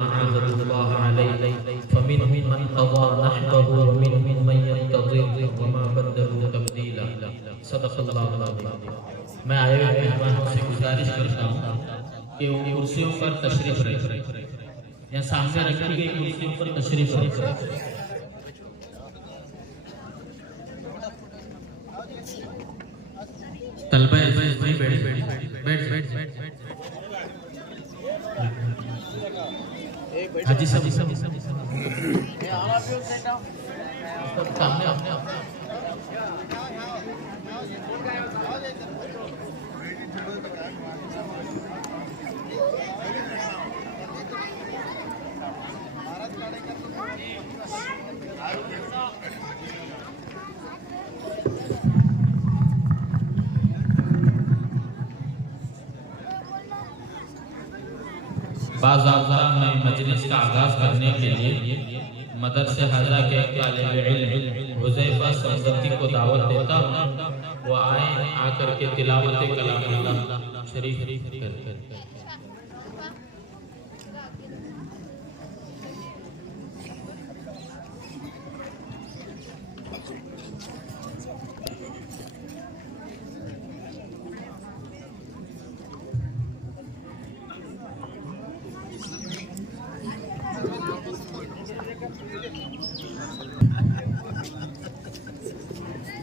अल्लाह अलैहि फमिनहुम मन क़ज़ा नहबहु व मिनहुम मन यंतज़िर व मा बद्दलू तब्दीला। सदक़ल्लाहुल अज़ीम। मैं आए हुए मेहमानों से गुजारिश करता हूँ कि वो कुर्सियों पर तशरीफ रखें या सामने रखी गई कुर्सियों पर तशरीफ रखें। तलबा वहीं बैठ हाजी साहब सामने आपने बाज़ाब्ता में मजलिस का आगाज़ करने के लिए मदरसे हाजा के तालिब-ए-इल्म हुज़ैफा समदती को दावत देता हूँ। वो आए आकर के तिलावत कलामुल्लाह शरीफ करते।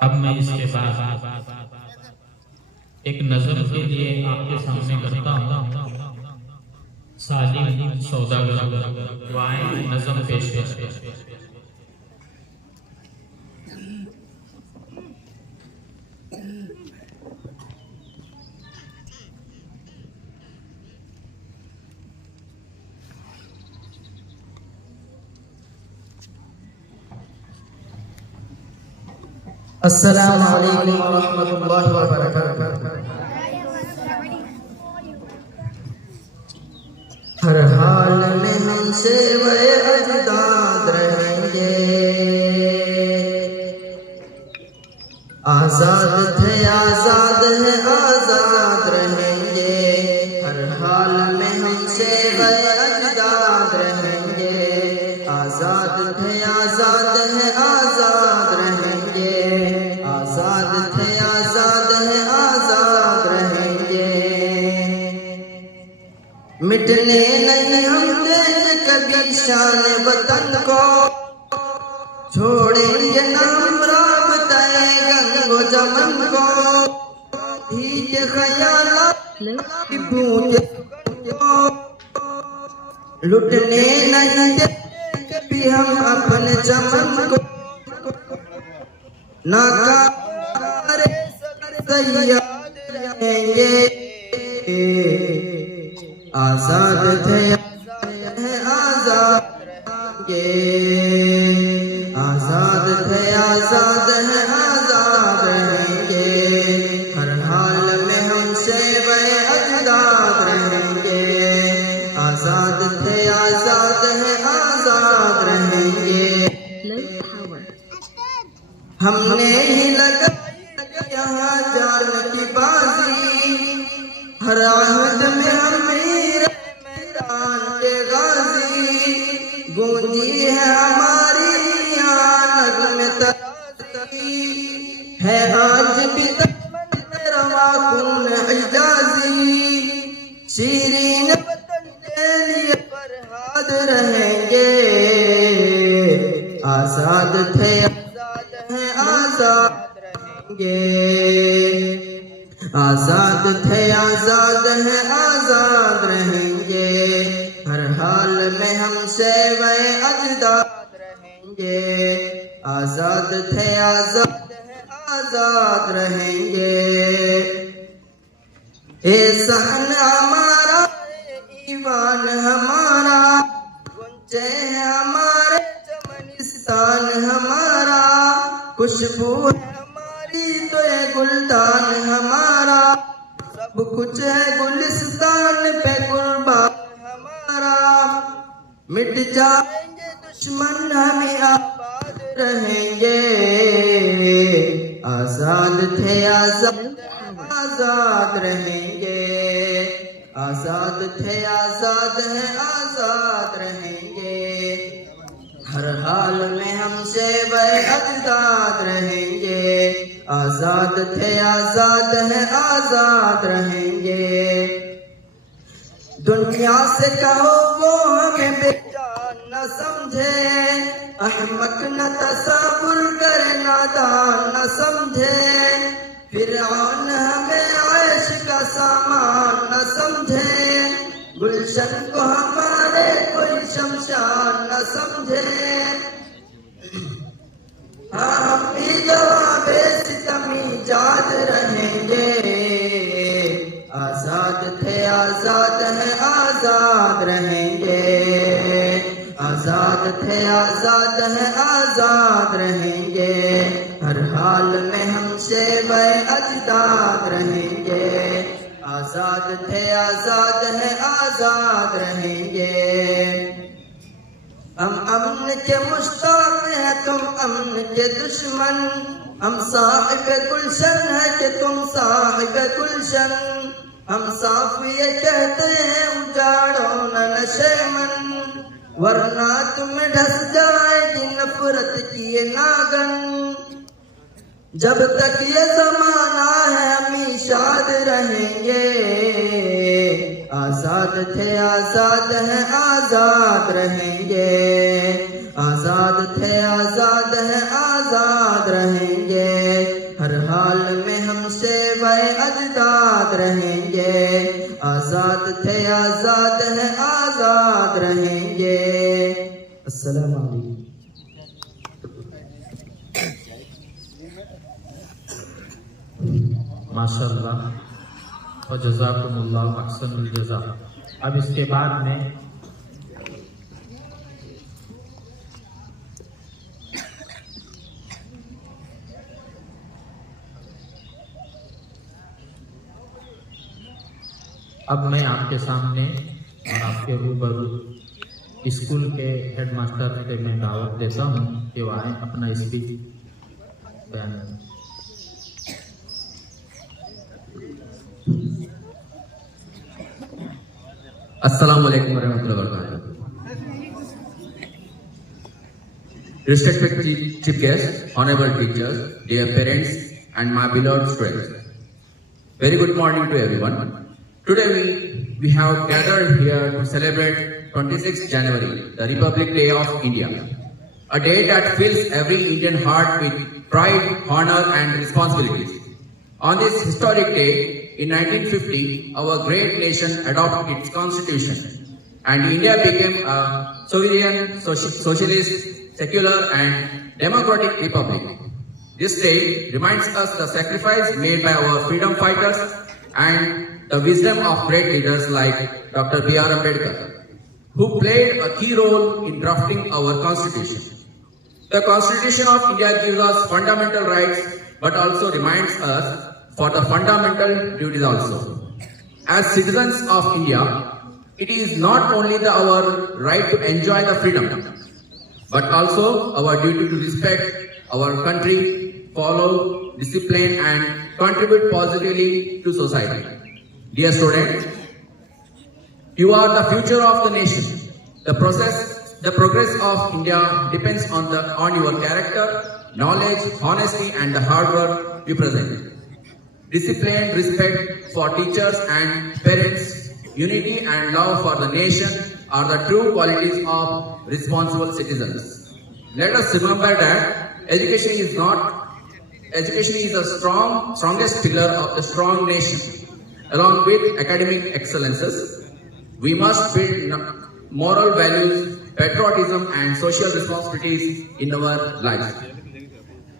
अब मैं इसके बाद एक नज़म के लिए आपके सामने करता हूँ। सालिम सौदागर वाए नज़म पेश है। अस्सलामु अलैकुम व रहमतुल्लाहि व बरकातुहू। हर हाल में हमसे वे अजदाद रहेंगे, आजाद थे आजाद है आजाद रहेंगे। हर हाल में हमसे वे अजदाद रहेंगे, आजाद थे आजाद है आजाद रहेंगे। आजाद थे आजाद है आजाद रहेंगे। मिटने नहीं हम देंगे कभी शान वतन को, छोड़ेंगे नाम राबताए गंगो जमन को। ठीक ख्यालात भूखे लुटने नहीं देंगे कभी हम अपने चमन को। नाकारे सयाद रहेंगे, आजाद थे आजाद रहेंगे। आजाद थे आजाद हैं आजाद रहेंगे, हर हाल में हमसे वह अजदाद रहेंगे। आजाद थे आजाद हैं आजाद रहेंगे। हमने ही लगाई यहाँ जान की बाजी, हर आहद में हम मैदान के गाजी। गूंजी है हमारी नग़्मे तराज़ी, है आज भी रवा खून हिजाज़ी। शीरीन वतन के लिए फरहाद रहेंगे। आजाद थे आजाद हैं आजाद रहेंगे। आजाद थे आजाद हैं आजाद रहेंगे, हर हाल में हमसे वह अजदाद रहेंगे। आजाद थे आजाद हैं आजाद रहेंगे। एहसान हमारा ईमान हमारा, गुंजे है हमारे चमनिस्तान हमारा। खुशबू है हमारी तो ये गुलदान हमारा, सब कुछ है गुलिस्तान पे कुर्बान हमारा। मिट जाएंगे दुश्मन हमें आबाद रहेंगे। आजाद थे आजाद आजाद रहेंगे। आजाद थे आजाद हैं आजाद रहेंगे, हर हाल में हमसे वह अजदाद रहेंगे। आजाद थे आजाद हैं आजाद रहेंगे। दुनिया से कहो वो हमें बेजान न समझे, अहमक न तसव्वुर करे नादान न समझे। फिरौन हमें ऐश का सामान न समझे, गुलशन को हमारे कोई शमशान न समझे। हाँ हम भी जवाबे सितमी जाद रहेंगे। आजाद थे आजाद हैं आजाद रहेंगे। आजाद थे आजाद हैं आजाद रहेंगे, हर हाल में हमसे वह अजदाद रहेंगे। आजाद थे आजाद हैं आजाद रहेंगे। हम अमन के मुश्ताक हैं तुम अमन के दुश्मन, हम साहिब गुलशन है कि तुम साहिब गुलशन। हम साफ ये कहते हैं उजाड़ो न नशेमन, वरना तुम्हें ढस जाएगी नफरत की ये नागन। जब तक ये जमाना है हम शाद रहेंगे। आजाद थे आजाद हैं आजाद रहेंगे। आजाद थे आजाद हैं आजाद रहेंगे, हर हाल में हमसे वह अजदाद रहेंगे। आजाद थे आजाद हैं आजाद रहेंगे। अस्सलाम वालेकुम। माशाअल्लाह व जज़ाकुमुल्लाह अहसनुल जज़ा। अब इसके बाद में मैं आपके सामने और आपके रूबरू स्कूल के हेडमास्टर से मैं दावत देता हूँ कि वो आए अपना स्पीच बयान। Assalamu alaikum warahmatullahi wabarakatuh. Respected chief guests, honorable teachers, dear parents, and my beloved students. Very good morning to everyone. Today we have gathered here to celebrate 26th January, the Republic Day of India. A day that fills every Indian heart with pride, honor, and responsibilities. On this historic day, in 1950, our great nation adopted its constitution, and India became a sovereign, socialist, secular, and democratic republic. This day reminds us the sacrifice made by our freedom fighters and the wisdom of great leaders like Dr. B.R. Ambedkar. who played a key role in drafting our constitution. The Constitution of India gives us fundamental rights but also reminds us for the fundamental duties also. As citizens of India, it is not only our right to enjoy the freedom, but also our duty to respect our country, follow discipline and contribute positively to society. Dear students, you are the future of the nation. The progress of India depends on your character, knowledge, honesty and the hard work you present. Discipline, respect for teachers and parents, unity and love for the nation are the true qualities of responsible citizens. Let us remember that education is the strongest pillar of the strong nation. Along with academic excellences, we must build moral values, patriotism and social responsibilities in our lives.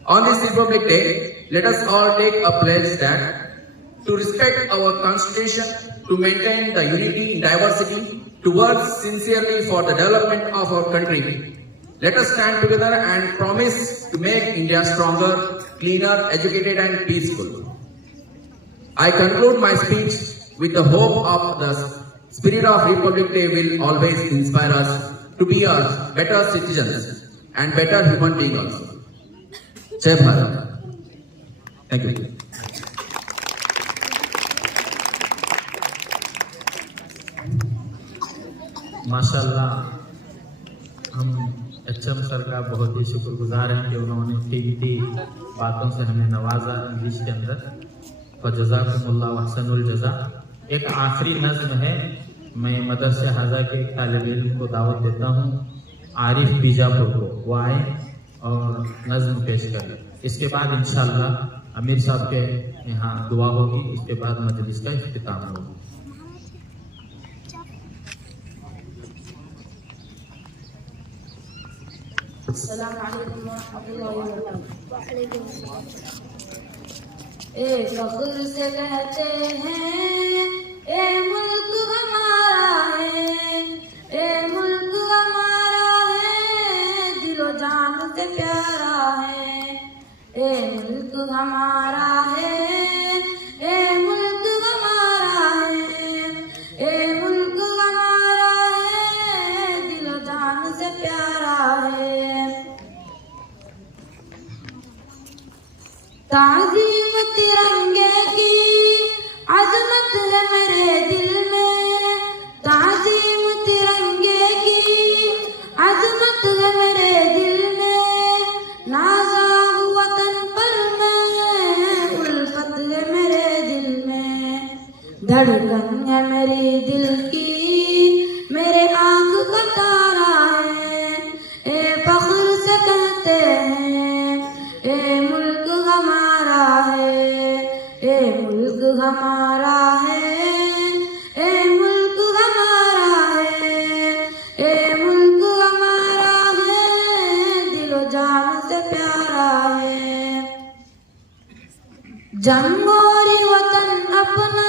On this Republic Day, let us all take a pledge that to respect our Constitution, to maintain the unity in diversity, to work sincerely for the development of our country. Let us stand together and promise to make India stronger, cleaner, educated and peaceful. I conclude my speech with the hope of the spirit of Republic Day will always inspire us to be a better citizens and better human beings also. Jai Bharat. Thank you. माशाल्लाह, हम HM sir का बहुत ही शुक्रगुजार हैं कि उन्होंने कीमती बातों से हमें नवाजा इंग्लिश के अंदर। फजज़ाकुमुल्लाह व अहसनुल जज़ा। एक आखिरी नज़्म है, मैं मदरसे हाजा के एक तालिब इल्म को दावत देता हूँ, आरिफ बीजापुर को, वो आए और नज़्म पेश करें। इसके बाद इंशाअल्लाह अमीर साहब के यहाँ दुआ होगी, इसके बाद मजलिस का इख्तिताम होगा। अस्सलाम वालेकुम वरहमतुल्लाहि वबरकातुहू। एक फख्र से कहते हैं ए मुल्क हमारा है, ए मुल्क हमारा है, दिलो जान से प्यारा है। ए मुल्क हमारा है, ए मुल्क हमारा है, ए मुल्क हमारा है, दिलो जान से प्यारा है। ताज़ीम तिरंगे की अज़मत है मेरे दिल में, ताज़ीम तिरंगे की अज़मत है मेरे दिल में। नाज़ा वतन पर मैं, उल्फत है मेरे दिल में। धड़कन है मेरी दिल की, मेरे आँख का तारा है। ए फख्र से कहते हैं ए मुल्क हमारा है, ए मुल्क हमारा है, ए मुल्क हमारा है, ए मुल्क हमारा है, दिलो जान से प्यारा है। जमहूरी वतन अपना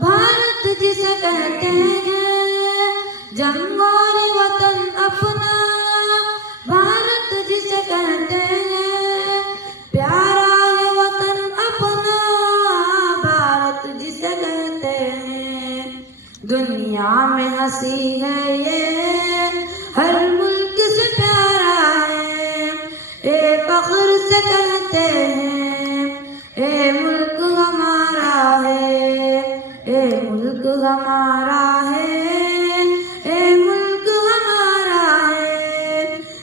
भारत जिसे कहते हैं, जमहूरी वतन अपना भारत जिसे कहते हैं। प्यारा है वतन अपना भारत जिसे कहते हैं। दुनिया में हंसी है ये हर मुल्क से प्यारा है। ए फख्र से कहते हैं ए मुल्क हमारा है, ए मुल्क हमारा है, ए मुल्क हमारा है,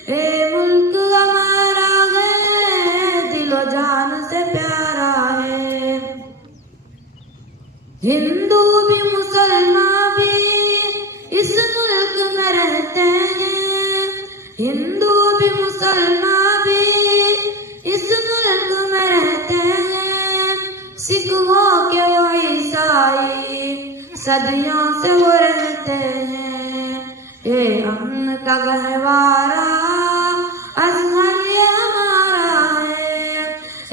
ए मुल्क हमारा है, दिलो जान से प्यारा है। हिंदू भी मुसलमान भी इस मुल्क में रहते हैं, हिंदू भी मुसलमान भी इस मुल्क में रहते हैं। सिख हो के वो ईसाई सदियों से वो रहते हैं। ये अमन का गहवारा अज़हर ये हमारा है।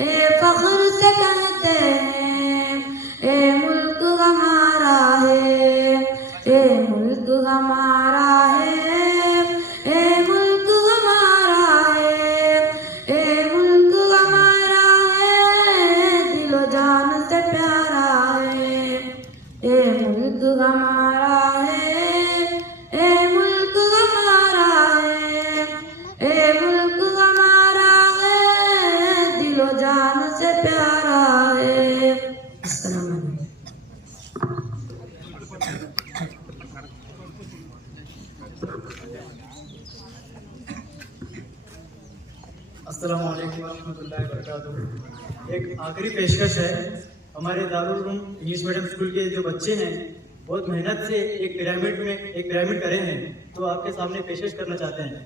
ए फख्र से कहते हैं ए मुल्क हमारा है, ए मुल्क हमारा अस्सलाम वालेकुम रहमतुल्लाहि व बरकातुहू। एक आखिरी पेशकश है, हमारे Darul Uloom English medium school के जो बच्चे हैं बहुत मेहनत से एक पिरामिड करे हैं, तो आपके सामने पेशकश करना चाहते हैं।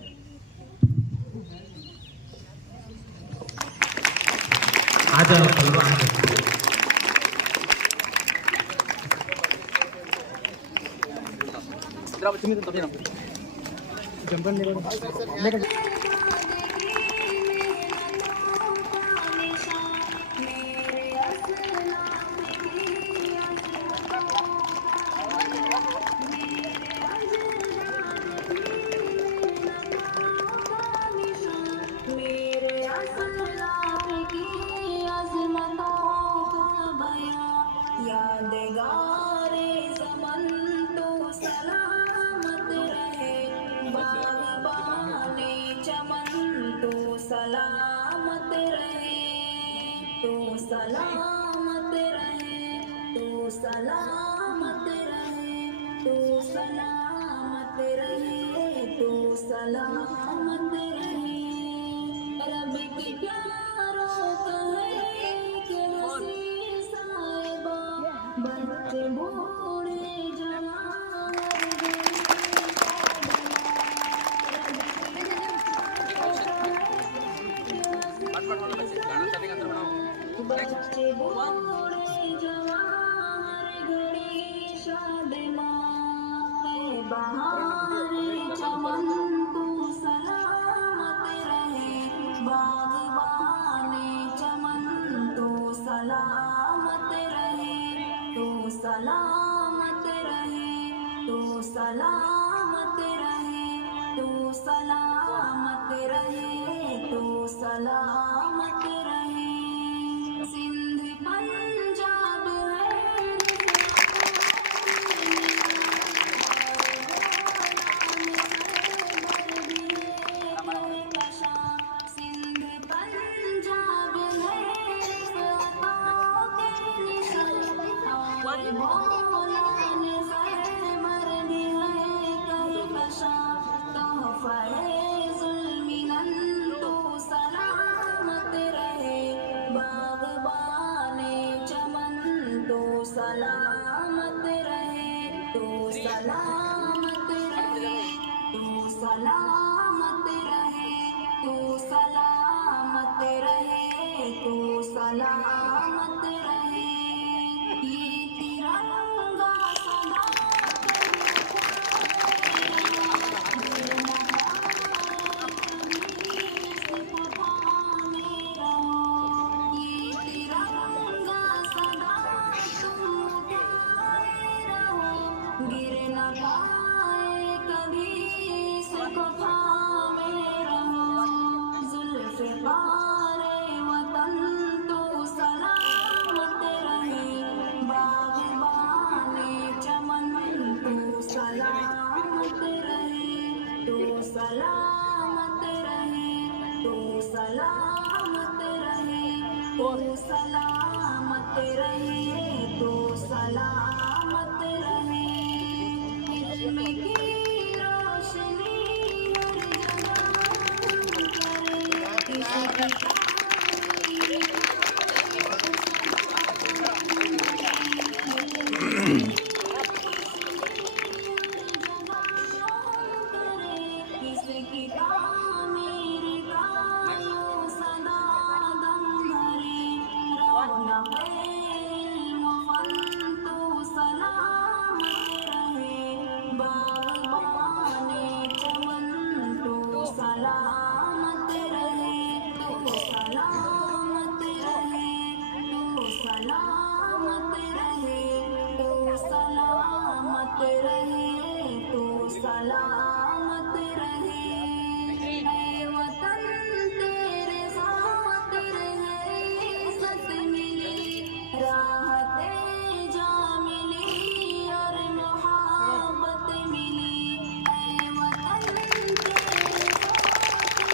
आ जाओ तलवा आ जाओ। यादगारे ज़मन तो सलामत रहे, बाग़बाने चमन तो सलामत रहे, तो सलामत रहे, तो सलामत रहे, तो सलामत रहे, तो सलामत रहे। रब के प्यारों का है कि हंसी साहिबा, बच्चे बूढ़े जवान बच्चे बूढ़े जवान घड़ी शादिमा है, बहारे चमन तो सलामत रहे, बाग़बाने चमन तो सलामत रहे, तो सलामत रहे, तो सलामत रहे, तो सलामत रहे, तो सलामत रहे। सिंध पंजाब है सिंध पंजाब सलामत रहे, बाग़बाने चमन तो सलामत रहे, तो सलामत रहे, तो सलामत रहे, तो सलामत रहे, तो सलामत रहे। ये तिरंगा सदा गिर न पाए कभी सक़फ़ा में रहो, ज़ुल्फ़े पारे वतन तो सलामत रहे, बाग़बाने चमन तो सलामत रहे, तो सलामत रहे, तो सलामत रहे, तो सलामत रहे, तो सलामत रहे। इल्म की रोशनी हर जगह करे, इसकी तामीर गायों सदा दम भरे, रौनक़ इल्म फ़न तो सलामत रहे, बाग़बाने चमन तो सलामत रहे, तो सलामत रहे, तो सलामत रहे, तो सलामत रहे, तो सलामत रहे। ऐ वतन तेरे ख़ातिर है इज़्ज़त मिली, राहते जा मिली और मोहब्बत मिली। ऐ वतन तेरे ख़ातिर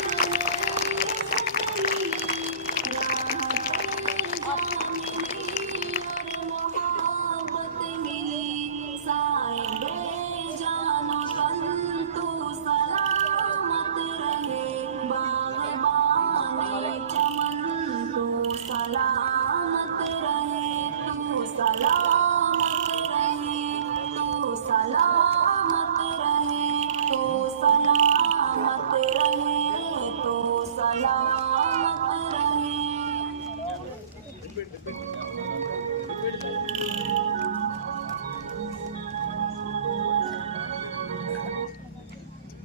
सलामत रहे।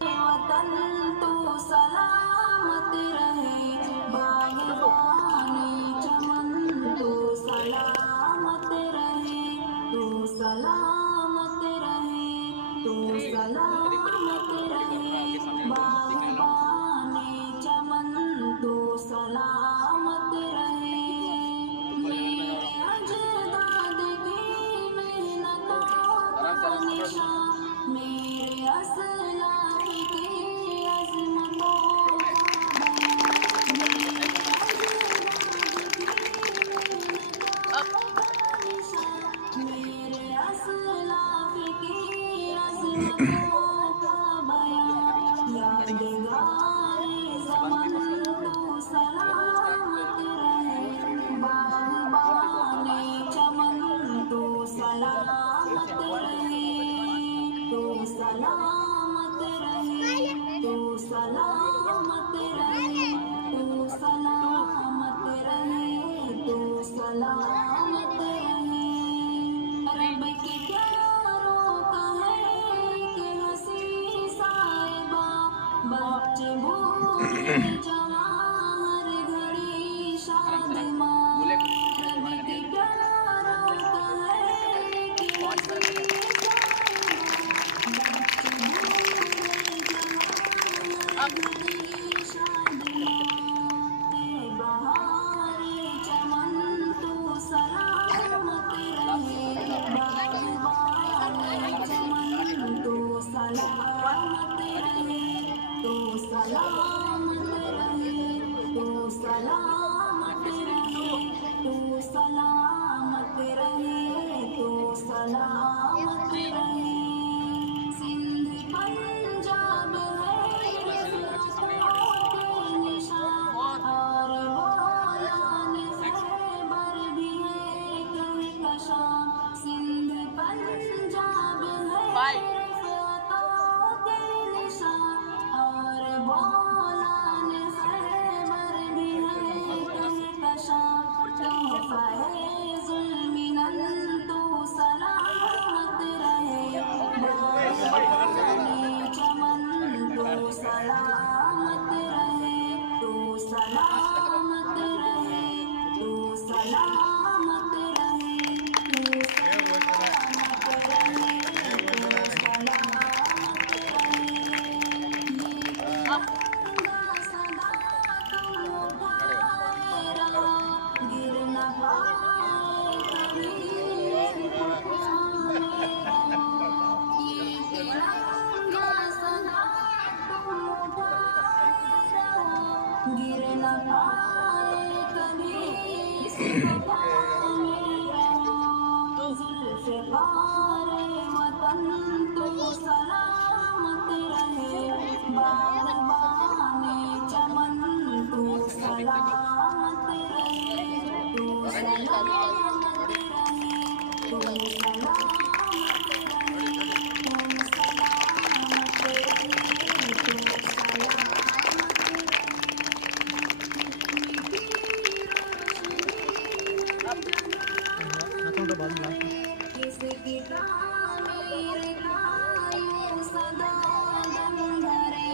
वतन तू सलामत रहे, बागबानी चमन तू सलामत रहे, तू सलामत रहे, तू सलामत रहे, बागबानी चमन तू सलामत रहे। मेरे अजदाद की मेहनतों का निशान, मेरे असलाफ की अज़मतों का बयान, मेरे अजदाद की मेहनतों का निशान, मेरे असलाफ की अज़मतों का बयान। यादगारे ज़मन तू सलामत रहे, बागबाने चमन तू सलामत रहे, तू सलामत रहे, तू सलामत रहे, तू सलामत रहे, तू सलामत रहे। रब के प्यारों का है कि हंसी साहिबा, बच्चे बूढ़े जवान हर घड़ी शादमां। रब के प्यारों का है कि हंसी साहिबा, बच्चे बूढ़े जवान हर घड़ी शादमां। बहारे चमन तू सलामत रहे, बागबाने चमन तू सलामत रहे, तू सलामत रहे, तू सलामत रहे, तू सलामत रहे, तू सलामत रहे। सिंध पंजाब है के निशान, और बोलान खैबर भी है कहकशां। सिंध पंजाब है के निशान, और बोलान खैबर भी है कहकशां। तोहफ़े ज़ुल्मिनन तू सलामत रहे, बागबाने चमन तू सलामत रहे, तू सलामत रहे, तू सलामत रहे, तू सलामत रहे, तू सलामत रहे। तिरंगा सदा तुम उठाए रहो, गिर न पाए कभी सितम में रहो। ये तिरंगा सदा तुम उठाए रहो, गिर न पाए कभी सितम में रहो। ज़ुल्फ़िकार वतन तू सलामत रहे, बागबाने चमन तू सलामत रहे, तू सलामत रहे, तू सलामत रहे, तू सलामत रहे, तू सलामत रहे। किसकी तामीर लायूं सदा दम धरे,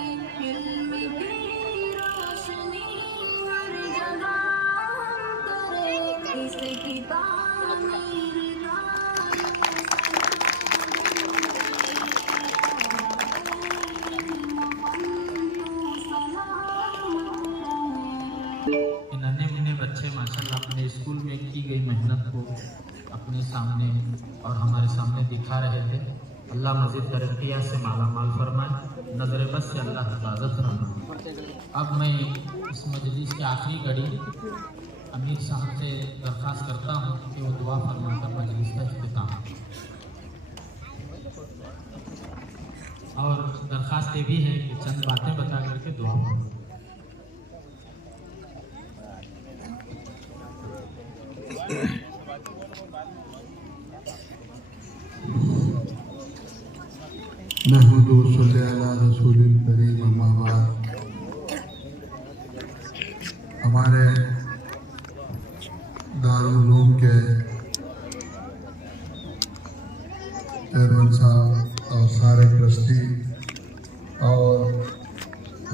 इल्म की रोशनी हर जगह हम करे। किसकी तामीर लायूं सदा दम धरे, तू सलामत रहे। इन नन्हे मुन्ने बच्चे माशाल्लाह अपने स्कूल में की गई मेहनत को अपने सामने और हमारे सामने दिखा रहे थे। अल्लाह मज़ीद तरक्कियाँ से माला माल फरमाए, नज़र बस से अल्लाह हिफाजत फरमाए। अब मैं इस मजलिस की आखिरी घड़ी अमीर साहब से दरख्वास्त करता हूँ कि वो दुआ फरमाकर मजलिस का इख्तिताम, और दरख्वास्त ये भी है कि चंद बातें बता करके दुआ फरमाए। नहमदुहु व सल्ली अला रसूलिल करीम, अम्मा बाद।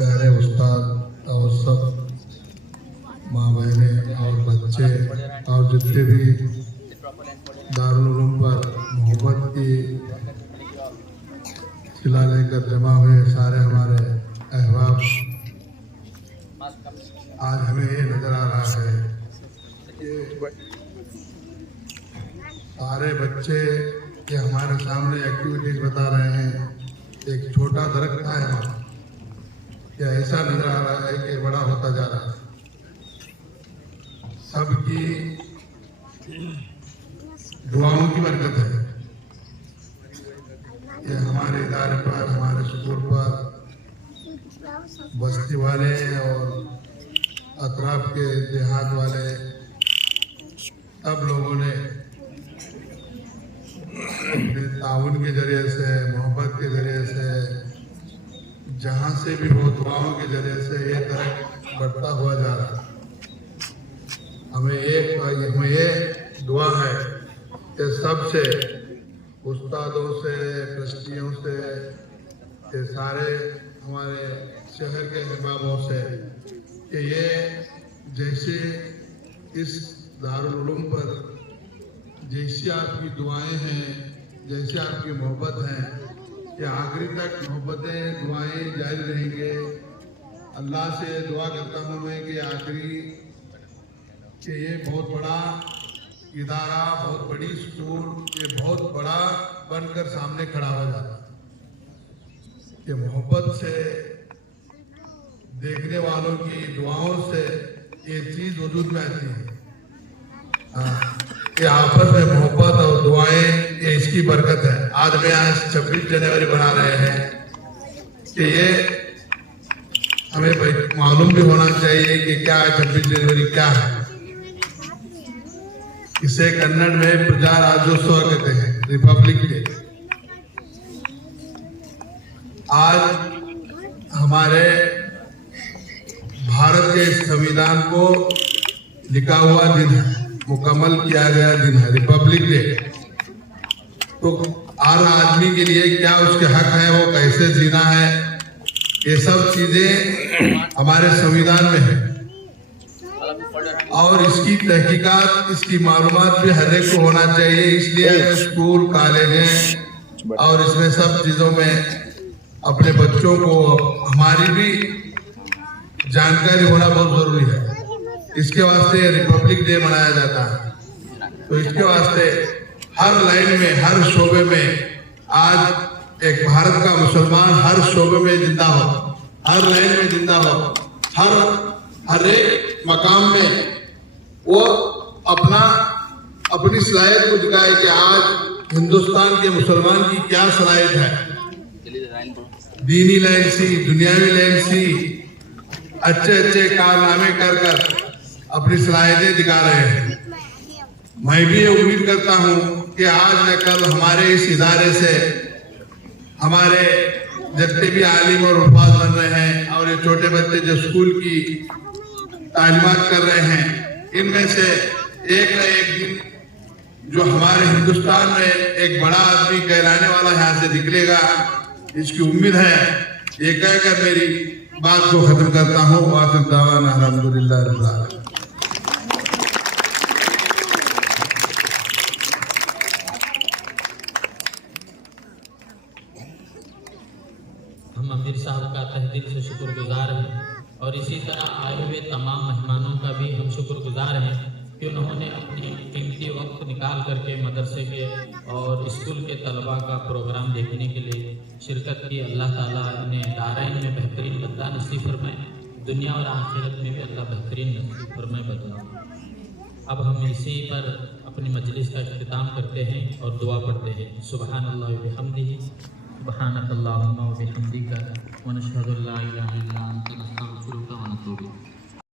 प्यारे उस्ताद और सब माँ बहनें और बच्चे और जितने भी दारुल उलूम पर मोहब्बत की सिला लेकर जमा हुए सारे हमारे अहबाब, आज हमें ये नजर आ रहा है कि सारे बच्चे ये हमारे सामने एक्टिविटीज बता रहे हैं। एक छोटा दरख्त है हमारा, क्या ऐसा नजर आ रहा है कि बड़ा होता जा रहा है। सबकी दुआओं की बरकत है ये हमारे इदारे पर, हमारे स्कूल पर, बस्ती वाले और अतराफ के देहात वाले सब लोगों ने अपने ताउन के जरिए से, मोहब्बत के जरिए से, जहाँ से भी हो दुआओं के जरिए से ये तरह बढ़ता हुआ जा रहा है। हमें ये दुआ है कि सबसे, उस्तादों से, ट्रस्टियों से, ये सारे हमारे शहर के अहबाबों से, कि ये जैसे इस दारुल उलूम पर जैसी आपकी दुआएं हैं, जैसे आपकी मोहब्बत है, कि आखिरी तक मोहब्बतें दुआएं जारी रहेंगे। अल्लाह से दुआ करता हूँ मैं कि आखिरी कि ये बहुत बड़ा इदारा, बहुत बड़ी स्कूल, ये बहुत बड़ा बनकर सामने खड़ा हो जाता है कि मोहब्बत से, देखने वालों की दुआओं से ये चीज़ वजूद में आती है। ये आपस में मोहब्बत और दुआएं, ये इसकी बरकत है। आज 26 जनवरी बना रहे हैं कि ये हमें मालूम भी होना चाहिए कि क्या 26 जनवरी क्या है। इसे कन्नड़ में प्रजा राज्योत्सव कहते हैं, रिपब्लिक डे। आज हमारे भारत के संविधान को लिखा हुआ दिन है, मुकम्मल किया गया दिन है, रिपब्लिक डे। तो हर आदमी के लिए क्या उसके हक है, वो कैसे जीना है, ये सब चीजें हमारे संविधान में है। और इसकी तहकीकात, इसकी मालूमात भी हर एक को होना चाहिए। इसलिए स्कूल, कॉलेजें और इसमें सब चीजों में अपने बच्चों को, हमारी भी जानकारी होना बहुत जरूरी है। इसके वास्ते रिपब्लिक डे मनाया जाता है। तो इसके वास्ते हर लाइन में, हर शोबे में आज एक भारत का मुसलमान हर शोबे में जिंदा हो, हर लाइन में जिंदा हो, हर एक मकाम में वो अपनी सलाहियत को दिखाए कि आज हिंदुस्तान के मुसलमान की क्या सलाहियत है। दीनी लाइन सी, दुनियावी लाइन सी, अच्छे कारनामे कर अपनी सलाहियतें दिखा रहे हैं। मैं भी ये उम्मीद करता हूँ कि आज न कल हमारे इस इदारे से हमारे जितने भी आलिम और उस्ताद बन रहे हैं और ये छोटे बच्चे जो स्कूल की तालीमात कर रहे हैं, इनमें से एक न एक दिन जो हमारे हिंदुस्तान में एक बड़ा आदमी कहलाने वाला यहाँ से निकलेगा, इसकी उम्मीद है। ये कहकर मेरी बात को खत्म करता हूँ। वाक़िअ दावाना अल्हम्दुलिल्लाह रब्बिल आलमीन। हम अमीर साहब का तहे दिल से शुक्रगुजार हैं और इसी तरह आए हुए तमाम मेहमानों का भी हम शुक्रगुजार हैं कि उन्होंने अपनी कीमती वक्त निकाल करके मदरसे के और स्कूल के तलबा का प्रोग्राम देखने के लिए शिरकत की। अल्लाह ताला इन्हें दारैन में बेहतरीन बदला नसीब फरमाए, दुनिया और आखिरत में भी अल्लाह बेहतरीन नसीब फरमाए बदला। अब हम इसी पर अपनी मजलिस का इख्तिताम करते हैं और दुआ पढ़ते हैं। सुबहानल्लाहि व बिहम्दिही, सुबहानकल्लाहुम्मा व बिहम्दिका, व नशहदु अल्ला इलाहा इल्ला अंता, नस्तगफिरुका व नतूबु इलैक।